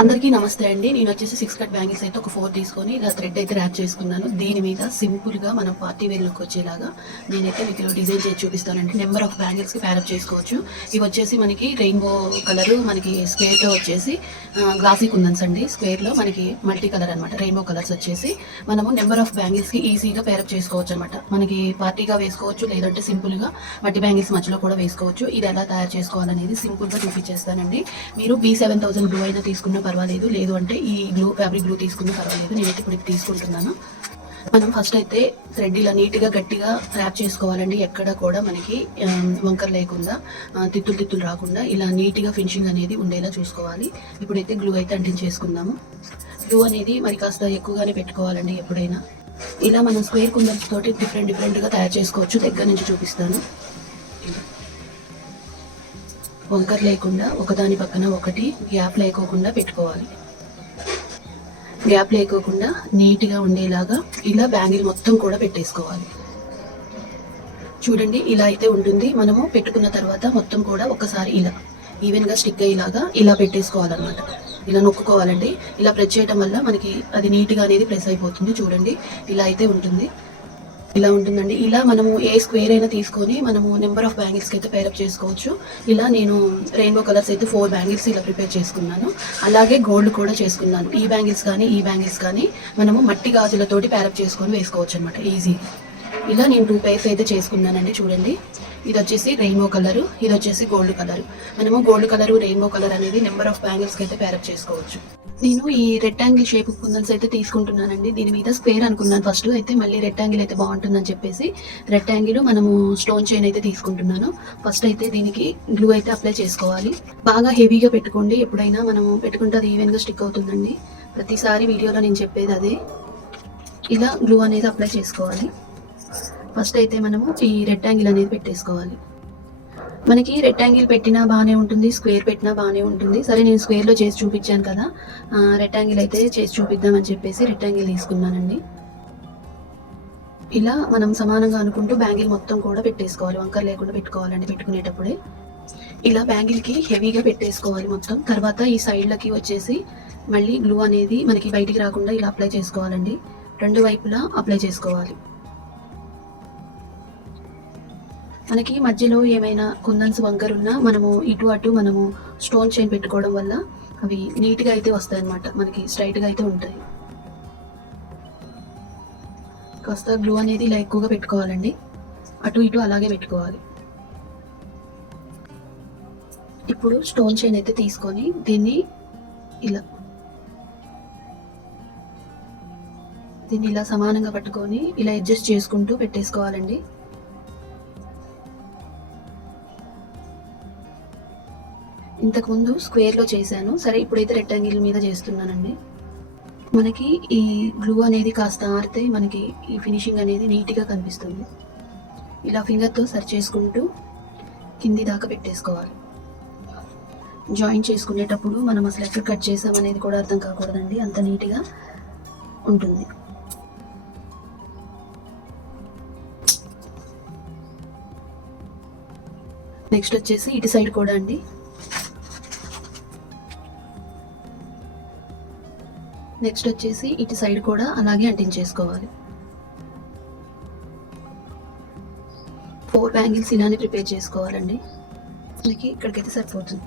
అందరికీ నమస్తే అండి. నేను వచ్చేసి సిక్స్ కట్ బ్యాంగిల్స్ అయితే ఒక ఫోర్ తీసుకొని ఇలా థ్రెడ్ అయితే ర్యాప్ చేసుకున్నాను. దీని మీద సింపుల్గా మనం పార్టీ వేర్ లుక్ వచ్చేలాగా నేనైతే మీకు డిజైన్ చేసి చూపిస్తానండి. నెంబర్ ఆఫ్ బ్యాంగిల్స్కి ప్యారప్ చేసుకోవచ్చు. ఇవి వచ్చేసి మనకి రెయిన్బో కలర్ మనకి స్క్వేర్లో వచ్చేసి గ్లాసీ కుందన్స్ అండి. స్క్వేర్లో మనకి మల్టీ కలర్ అనమాట రెయిన్బో కలర్స్ వచ్చేసి మనము నెంబర్ ఆఫ్ బ్యాంగిల్స్కి ఈజీగా ప్యారప్ చేసుకోవచ్చు అనమాట మనకి పార్టీగా వేసుకోవచ్చు లేదంటే సింపుల్గా మట్టి బ్యాంగిల్స్ మధ్యలో కూడా వేసుకోవచ్చు. ఇది ఎలా తయారు చేసుకోవాలనేది సింపుల్గా చూపించేస్తానండి. మీరు బీ సెవెన్ థౌసండ్ బ్లూ అయినా తీసుకున్న పర్వాలేదు. లేదు అంటే ఈ గ్లూ ఫ్యాబ్రిక్ గ్లూ తీసుకున్నా పర్వాలేదు. నేనైతే ఇప్పుడు ఇది తీసుకుంటున్నాను. మనం ఫస్ట్ అయితే థ్రెడ్ ఇలా నీట్గా గట్టిగా ర్యాప్ చేసుకోవాలండి. ఎక్కడ కూడా మనకి వంకర్ వంకర లేకుండా తిత్తులు తిత్తులు రాకుండా ఇలా నీట్గా ఫినిషింగ్ అనేది ఉండేలా చూసుకోవాలి. ఇప్పుడైతే గ్లూ అయితే అంటించేసుకుందాము. గ్లూ అనేది మరి కాస్త ఎక్కువగానే పెట్టుకోవాలండి ఎప్పుడైనా. ఇలా మనం స్క్వేర్ కుందన్స్ తోటి డిఫరెంట్ డిఫరెంట్గా తయారు చేసుకోవచ్చు. దగ్గర నుంచి చూపిస్తాను. వంకర లేకుండా ఒకదాని పక్కన ఒకటి గ్యాప్ లేకోకుండా పెట్టుకోవాలి. గ్యాప్ లేకోకుండా నీట్గా ఉండేలాగా ఇలా బ్యాంగిల్ మొత్తం కూడా పెట్టేసుకోవాలి. చూడండి ఇలా అయితే ఉంటుంది. మనము పెట్టుకున్న తర్వాత మొత్తం కూడా ఒకసారి ఇలా ఈవెన్గా స్టిక్ అయ్యేలాగా ఇలా పెట్టేసుకోవాలన్నమాట. ఇలా నొక్కుకోవాలండి. ఇలా ప్రెస్ చేయడం వల్ల మనకి అది నీట్గా అనేది ప్రెస్ అయిపోతుంది. చూడండి ఇలా అయితే ఉంటుంది. ఇలా ఉంటుందండి. ఇలా మనము ఏ స్క్వేర్ అయినా తీసుకొని మనము నెంబర్ ఆఫ్ బ్యాంగిల్స్కి అయితే పేరప్ చేసుకోవచ్చు. ఇలా నేను రెయిన్బో కలర్స్ అయితే ఫోర్ బ్యాంగిల్స్ ఇలా ప్రిపేర్ చేసుకున్నాను. అలాగే గోల్డ్ కూడా చేసుకున్నాను. ఈ బ్యాంగిల్స్ కానీ ఈ బ్యాంగిల్స్ కానీ మనము మట్టి గాజులతోటి పేరప్ చేసుకొని వేసుకోవచ్చు అనమాట ఈజీ ఇలా నేను టూ పేర్స్ అయితే చేసుకున్నానండి చూడండి. ఇది వచ్చేసి రెయిన్బో కలర్ ఇది వచ్చేసి గోల్డ్ కలర్ మనము గోల్డ్ కలర్ రెయిన్బో కలర్ అనేది నెంబర్ ఆఫ్ బ్యాంగిల్స్కి అయితే పేరప్ చేసుకోవచ్చు. నేను ఈ రెక్టాంగిల్ షేప్ కుందన్స్ అయితే తీసుకుంటున్నానండి. దీని మీద స్క్వేర్ అనుకున్నాను ఫస్ట్ అయితే మళ్ళీ రెక్టాంగిల్ అయితే బాగుంటుందని చెప్పేసి రెక్టాంగిల్ మనము స్టోన్ చైన్ అయితే తీసుకుంటున్నాను. ఫస్ట్ అయితే దీనికి గ్లూ అయితే అప్లై చేసుకోవాలి. బాగా హెవీగా పెట్టుకోండి. ఎప్పుడైనా మనము పెట్టుకుంటే అది ఈవెన్గా స్టిక్ అవుతుందండి. ప్రతిసారి వీడియోలో నేను చెప్పేది అదే. ఇలా గ్లూ అనేది అప్లై చేసుకోవాలి. ఫస్ట్ అయితే మనము ఈ రెక్టాంగిల్ అనేది పెట్టేసుకోవాలి. మనకి రెక్టాంగిల్ పెట్టినా బాగానే ఉంటుంది స్క్వేర్ పెట్టినా బాగానే ఉంటుంది. సరే నేను స్క్వేర్లో చేసి చూపించాను కదా. రెక్టాంగిల్ అయితే చేసి చూపిద్దామని చెప్పేసి రెక్టాంగిల్ తీసుకున్నానండి. ఇలా మనం సమానంగా అనుకుంటూ బ్యాంగిల్ మొత్తం కూడా పెట్టేసుకోవాలి. వంకర లేకుండా పెట్టుకోవాలండి పెట్టుకునేటప్పుడే. ఇలా బ్యాంగిల్కి హెవీగా పెట్టేసుకోవాలి మొత్తం. తర్వాత ఈ సైడ్లకి వచ్చేసి మళ్ళీ గ్లూ అనేది మనకి బయటికి రాకుండా ఇలా అప్లై చేసుకోవాలండి. రెండు వైపులా అప్లై చేసుకోవాలి. మనకి మధ్యలో ఏమైనా కుందన్స్ వంకర్ ఉన్నా మనము ఇటు అటు మనము స్టోన్ చైన్ పెట్టుకోవడం వల్ల అవి నీట్గా అయితే వస్తాయి అన్నమాట మనకి స్ట్రైట్గా అయితే ఉంటాయి. కాస్త గ్లూ అనేది ఇలా ఎక్కువగా పెట్టుకోవాలండి. అటు ఇటు అలాగే పెట్టుకోవాలి. ఇప్పుడు స్టోన్ చైన్ అయితే తీసుకొని దీన్ని ఇలా దీన్ని ఇలా సమానంగా పట్టుకొని ఇలా అడ్జస్ట్ చేసుకుంటూ పెట్టేసుకోవాలండి. ఇంతకుముందు స్క్వేర్లో చేశాను. సరే ఇప్పుడైతే రెక్టాంగిల్ మీద చేస్తున్నానండి. మనకి ఈ గ్లూ అనేది కాస్త ఆరితే మనకి ఈ ఫినిషింగ్ అనేది నీట్గా కనిపిస్తుంది. ఇలా ఫింగర్తో సరి చేసుకుంటూ కింది దాకా పెట్టేసుకోవాలి. జాయిన్ చేసుకునేటప్పుడు మనం అసలు ఎక్కడ కట్ చేసామనేది కూడా అర్థం కాకూడదండి. అంత నీట్గా ఉంటుంది. నెక్స్ట్ వచ్చేసి ఇటు సైడ్ కూడా అండి. నెక్స్ట్ వచ్చేసి ఇటు సైడ్ కూడా అలాగే అంటించేసుకోవాలి. ఫోర్ బ్యాంగిల్స్ ఇలానే ప్రిపేర్ చేసుకోవాలండి. మనకి ఇక్కడికైతే సరిపోతుంది.